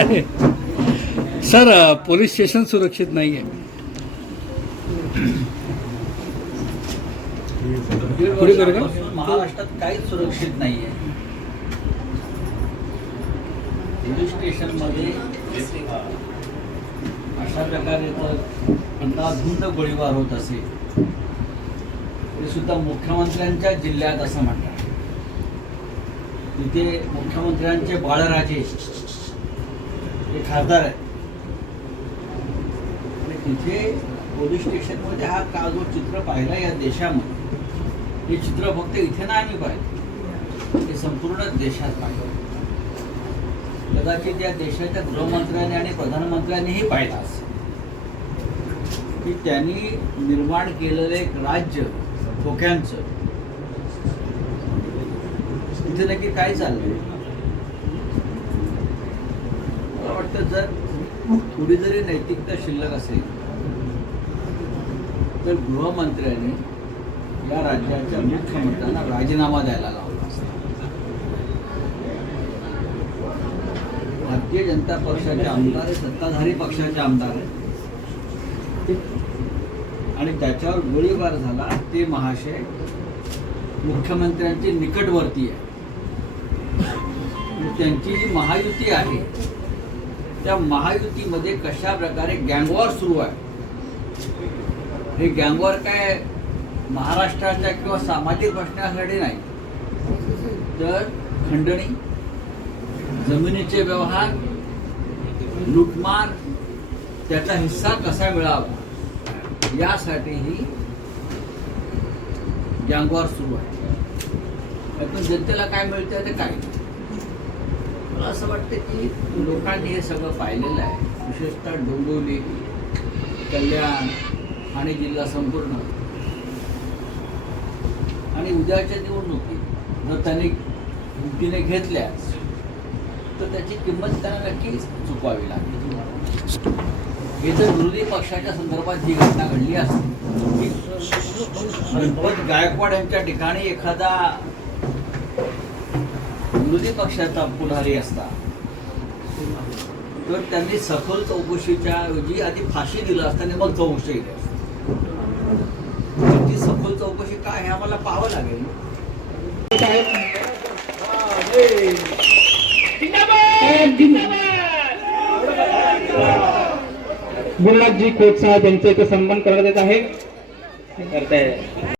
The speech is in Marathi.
अरे सर पोलीस स्टेशन सुरक्षित नाही आहे महाराष्ट्रात काहीच सुरक्षित नाहीये. पोलीस स्टेशनमध्ये अशा प्रकारे तर अंदाधुंद गोळीबार होत असे ते सुद्धा मुख्यमंत्र्यांच्या जिल्ह्यात असं म्हणतात. तिथे मुख्यमंत्र्यांचे बाळराजे हे खासदार आहेत. आणि तिथे पोलीस स्टेशनमध्ये हा का जो चित्र पाहिला या देशामध्ये हे चित्र फक्त इथे नाही आम्ही पाहिलं. हे संपूर्ण देशात पाहिलं. कदाचित या देशाच्या गृहमंत्र्यांनी आणि प्रधानमंत्र्यांनीही पाहिला असेल. की त्यांनी निर्माण केलेलं एक राज्य खोक्यांचं इथे नक्की काय चाललंय? मला जर थोडी जरी नैतिकता शिल्लक असेल तर गृहमंत्र्यांनी या राज्याच्या मुख्यमंत्र्यांना राजीनामा द्यायला लावला भारतीय जनता पक्षाचे आमदार हे सत्ताधारी पक्षाचे आमदार आहे आणि त्याच्यावर गोळीबार झाला ते महाशय मुख्यमंत्र्यांचे निकटवर्ती आहे त्यांची जी महायुती आहे त्या महायुतीमध्ये कशा प्रकारे गँगवॉर सुरू आहे? हे गँगवॉर काय महाराष्ट्राच्या किंवा सामाजिक प्रश्नासाठी नाही. तर खंडणी जमिनीचे व्यवहार लुटमार त्याचा हिस्सा कसा मिळावा? यासाठीही गँगवॉर सुरू आहे. त्यातून जनतेला काय मिळतं ते काय? असं वाटतं की लोकांनी हे सगळं पाहिलेलं आहे. विशेषतः डोंबिवली कल्याण ठाणे जिल्हा संपूर्ण. आणि उद्याच्या निवडणुकीत जर त्यांनी हिमतीने घेतल्यास तर त्याची किंमत त्यांना नक्कीच चुकवावी लागेल. हे जर विरोधी पक्षाच्या संदर्भात जी घटना घडली असती गणपत गायकवाड यांच्या ठिकाणी एखादा विरोधी पक्षाचा पुढारी असता. तर त्यांनी सखोल चौकशीच्या ऐवजी आधी फाशी दिलं असता आणि मग चौकशी ती सखोल चौकशी काय हे आम्हाला पाहावं लागेल. गुरुनाथजी खोत साहेब यांचा इथं सन्मान करण्यात येत आहे. करताय.